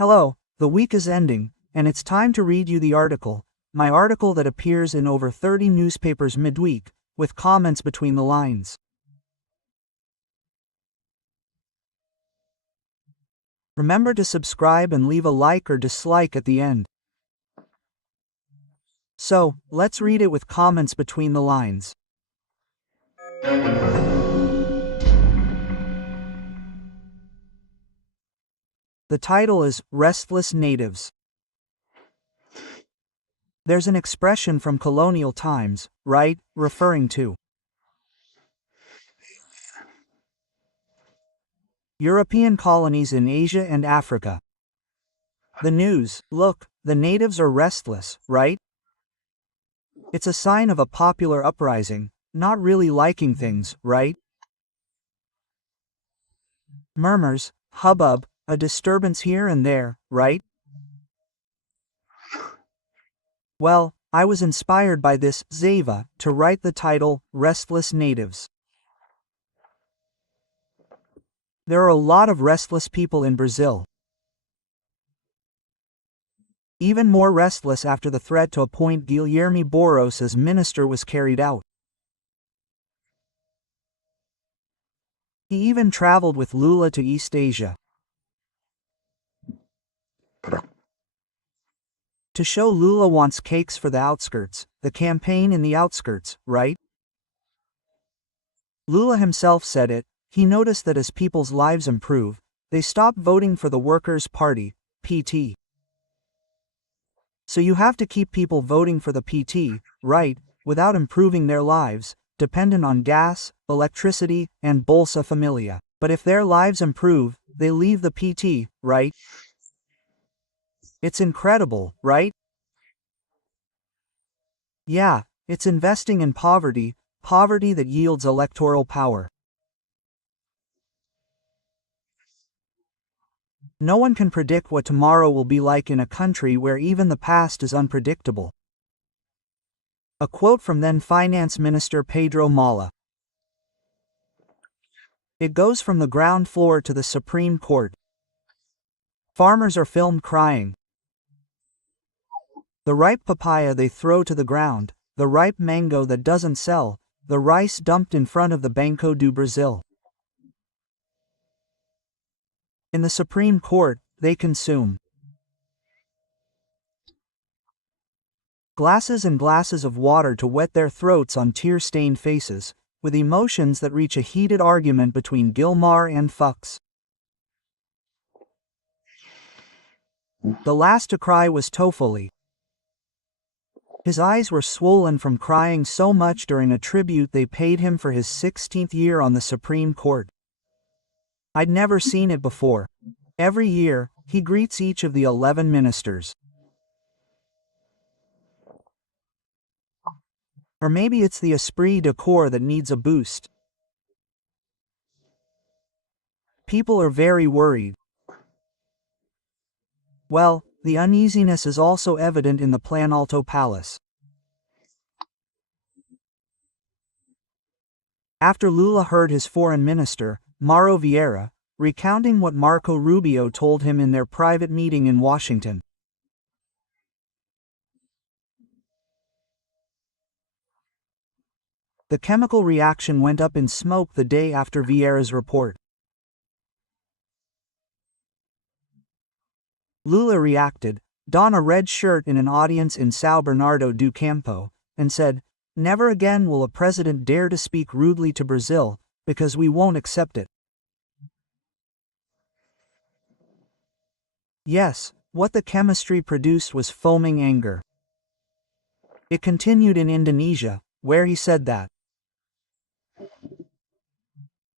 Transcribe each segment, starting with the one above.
Hello, the week is ending, and it's time to read you the article, my article that appears in over 30 newspapers midweek, with comments between the lines. Remember to subscribe and leave a like or dislike at the end. So, let's read it with comments between the lines. The title is Restless Natives. There's an expression from colonial times, right, referring to European colonies in Asia and Africa. The news, look, the natives are restless, right? It's a sign of a popular uprising, not really liking things, right? Murmurs, hubbub, a disturbance here and there, right? Well, I was inspired by this Zava to write the title, Restless Natives. There are a lot of restless people in Brazil. Even more restless after the threat to appoint Guilherme Boros as minister was carried out. He even traveled with Lula to East Asia. To show Lula wants cakes for the outskirts, the campaign in the outskirts, right? Lula himself said it. He noticed that as people's lives improve, they stop voting for the Workers' Party, PT. So you have to keep people voting for the PT, right, without improving their lives, dependent on gas, electricity, and Bolsa Familia. But if their lives improve, they leave the PT, right? It's incredible, right? Yeah, it's investing in poverty, poverty that yields electoral power. No one can predict what tomorrow will be like in a country where even the past is unpredictable. A quote from then Finance Minister Pedro Mala. It goes from the ground floor to the Supreme Court. Farmers are filmed crying. The ripe papaya they throw to the ground, the ripe mango that doesn't sell, the rice dumped in front of the Banco do Brasil. In the Supreme Court, they consume glasses and glasses of water to wet their throats on tear-stained faces, with emotions that reach a heated argument between Gilmar and Fux. The last to cry was Toffoli. His eyes were swollen from crying so much during a tribute they paid him for his 16th year on the Supreme Court. I'd never seen it before. Every year, he greets each of the 11 ministers. Or maybe it's the esprit de corps that needs a boost. People are very worried. Well, the uneasiness is also evident in the Planalto Palace. After Lula heard his foreign minister, Mauro Vieira, recounting what Marco Rubio told him in their private meeting in Washington. The chemical reaction went up in smoke the day after Vieira's report. Lula reacted, donned a red shirt in an audience in São Bernardo do Campo, and said, "Never again will a president dare to speak rudely to Brazil, because we won't accept it." Yes, what the chemistry produced was foaming anger. It continued in Indonesia, where he said that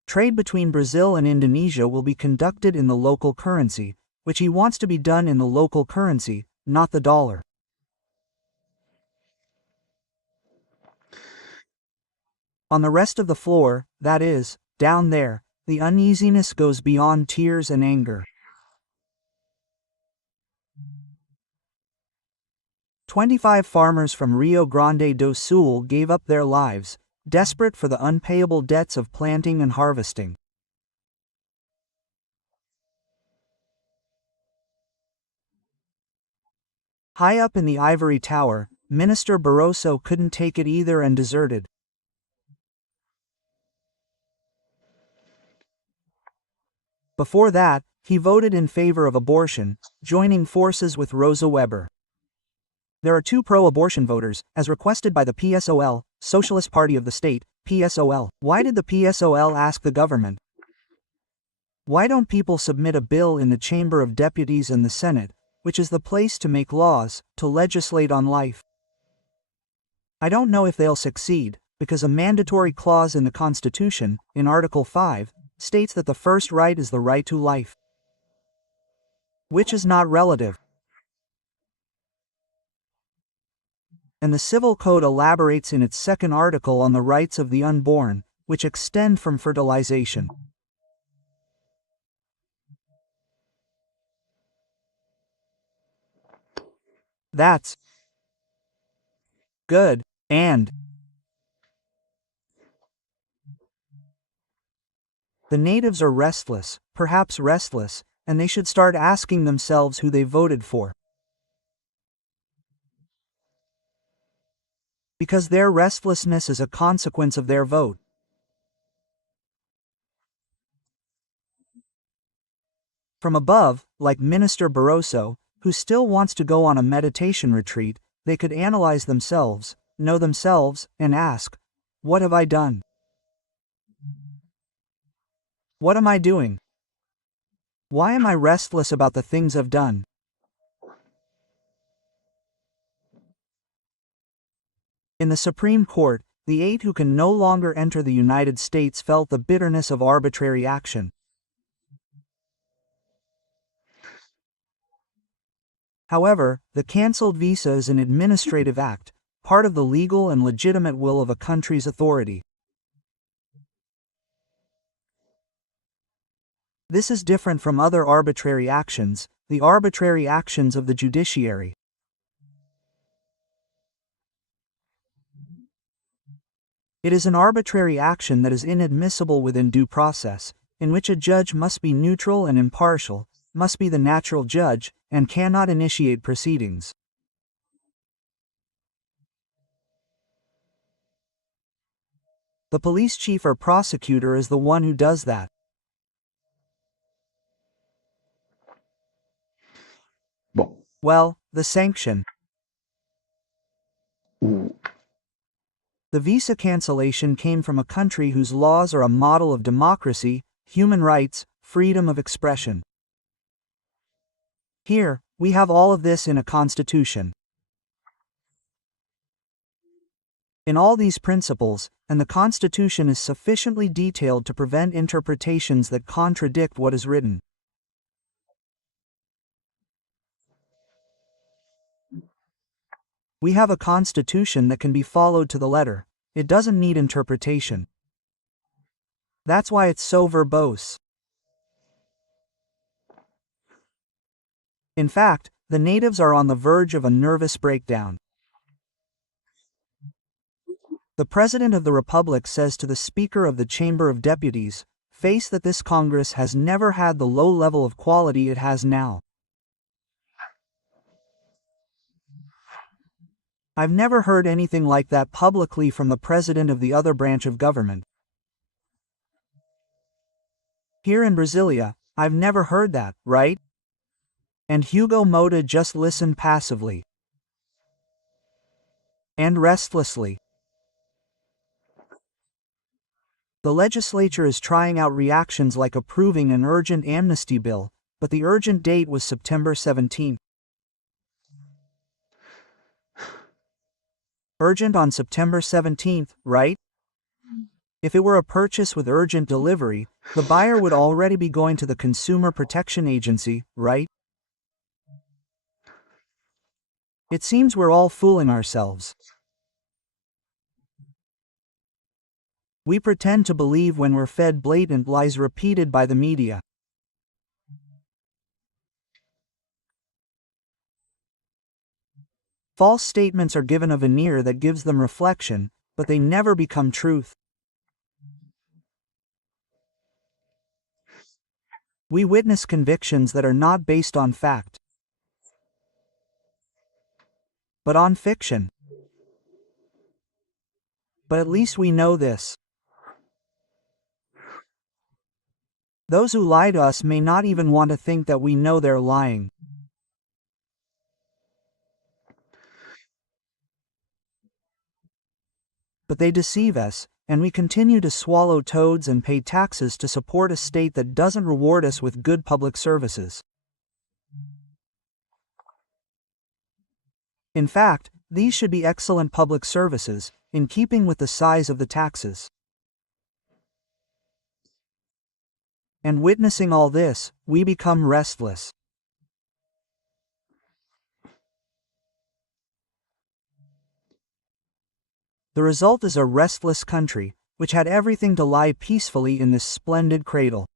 trade between Brazil and Indonesia will be conducted in the local currency, which he wants to be done in the local currency, not the dollar. On the rest of the floor, that is, down there, the uneasiness goes beyond tears and anger. 25 farmers from Rio Grande do Sul gave up their lives, desperate for the unpayable debts of planting and harvesting. High up in the ivory tower, Minister Barroso couldn't take it either and deserted. Before that, he voted in favor of abortion, joining forces with Rosa Weber. There are 2 pro-abortion voters, as requested by the PSOL, Socialist Party of the State, PSOL. Why did the PSOL ask the government? Why don't people submit a bill in the Chamber of Deputies and the Senate, which is the place to make laws, to legislate on life? I don't know if they'll succeed, because a mandatory clause in the Constitution, in Article 5, states that the first right is the right to life, which is not relative. And the Civil Code elaborates in its 2nd article on the rights of the unborn, which extend from fertilization. That's good, and the natives are restless, perhaps restless, and they should start asking themselves who they voted for. Because their restlessness is a consequence of their vote. From above, like Minister Barroso, who still wants to go on a meditation retreat, they could analyze themselves, know themselves, and ask, what have I done? What am I doing? Why am I restless about the things I've done? In the Supreme Court, the 8 who can no longer enter the United States felt the bitterness of arbitrary action. However, the cancelled visa is an administrative act, part of the legal and legitimate will of a country's authority. This is different from other arbitrary actions, the arbitrary actions of the judiciary. It is an arbitrary action that is inadmissible within due process, in which a judge must be neutral and impartial, must be the natural judge, and cannot initiate proceedings. The police chief or prosecutor is the one who does that. Well, the sanction. The visa cancellation came from a country whose laws are a model of democracy, human rights, freedom of expression. Here, we have all of this in a constitution. In all these principles, and the Constitution is sufficiently detailed to prevent interpretations that contradict what is written. We have a Constitution that can be followed to the letter. It doesn't need interpretation. That's why it's so verbose. In fact, the natives are on the verge of a nervous breakdown. The President of the Republic says to the Speaker of the Chamber of Deputies, "Face that this Congress has never had the low level of quality it has now." I've never heard anything like that publicly from the President of the other branch of government. Here in Brasilia, I've never heard that, right? And Hugo Motta just listened passively. And restlessly. The legislature is trying out reactions like approving an urgent amnesty bill, but the urgent date was September 17th. Urgent on September 17th, right? If it were a purchase with urgent delivery, the buyer would already be going to the Consumer Protection Agency, right? It seems we're all fooling ourselves. We pretend to believe when we're fed blatant lies repeated by the media. False statements are given a veneer that gives them reflection, but they never become truth. We witness convictions that are not based on fact. but on fiction. But at least we know this. Those who lie to us may not even want to think that we know they're lying. But they deceive us, and we continue to swallow toads and pay taxes to support a state that doesn't reward us with good public services. In fact, these should be excellent public services, in keeping with the size of the taxes. And witnessing all this, we become restless. The result is a restless country, which had everything to lie peacefully in this splendid cradle.